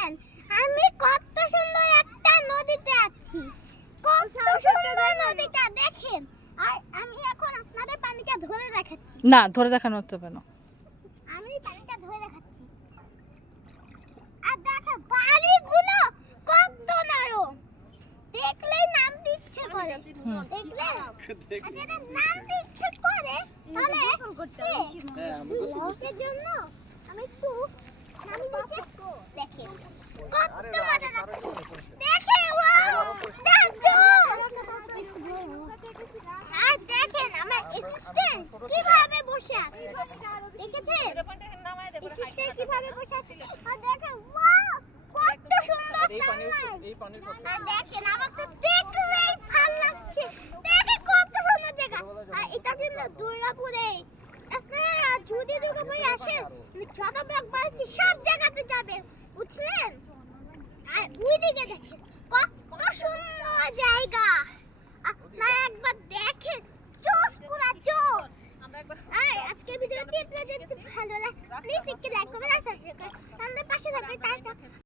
দেখেন আমি কত সুন্দর একটা নদীতে আছি, কত সুন্দর নদীটা দেখেন। আর আমি এখন আপনাদের পানিটা ধরে দেখাচ্ছি। না ধরে দেখানো হতে হবে না। আমি পানিটা ধরে দেখাচ্ছি। আর দেখেন পানিগুলো কত নরম, দেখলেই নামতে ইচ্ছে করে। দেখলে যদি নামতে ইচ্ছে করে তাহলে লোকের জন্য আমি একটু নামি নিচে দেখেন কত মজা লাগছে। দেখে ওয়াও দেখো। আর দেখেন আমার অ্যাসিস্ট্যান্ট কিভাবে বসে আছে, দেখেছেন অ্যাসিস্ট্যান্ট কিভাবে বসে আছে। আর দেখেন ওয়াও কত সুন্দর সানলাইট। আর দেখেন আমার তো দেখলেই ভালো লাগছে। দেখেন কত সুন্দর জায়গা। আর এটা কিন্তু দুর্গাপুরে। আপনারা যদি দুর্গাপুরে আসেন যতবার বলছি সব জায়গাতে যাবেন, বুঝলেন। আর ওইদিকে দেখেন কত সুন্দর জায়গা, আপনারা একবার দেখেন, জোস পুরা জোস। আর আজকের ভিডিওটি আপনাদের যদি ভালো লাগে প্লিজ একটু লাইক করবেন আর সাবস্ক্রাইব করবেন। আমাদের পাশে থাকবেন। টাটা।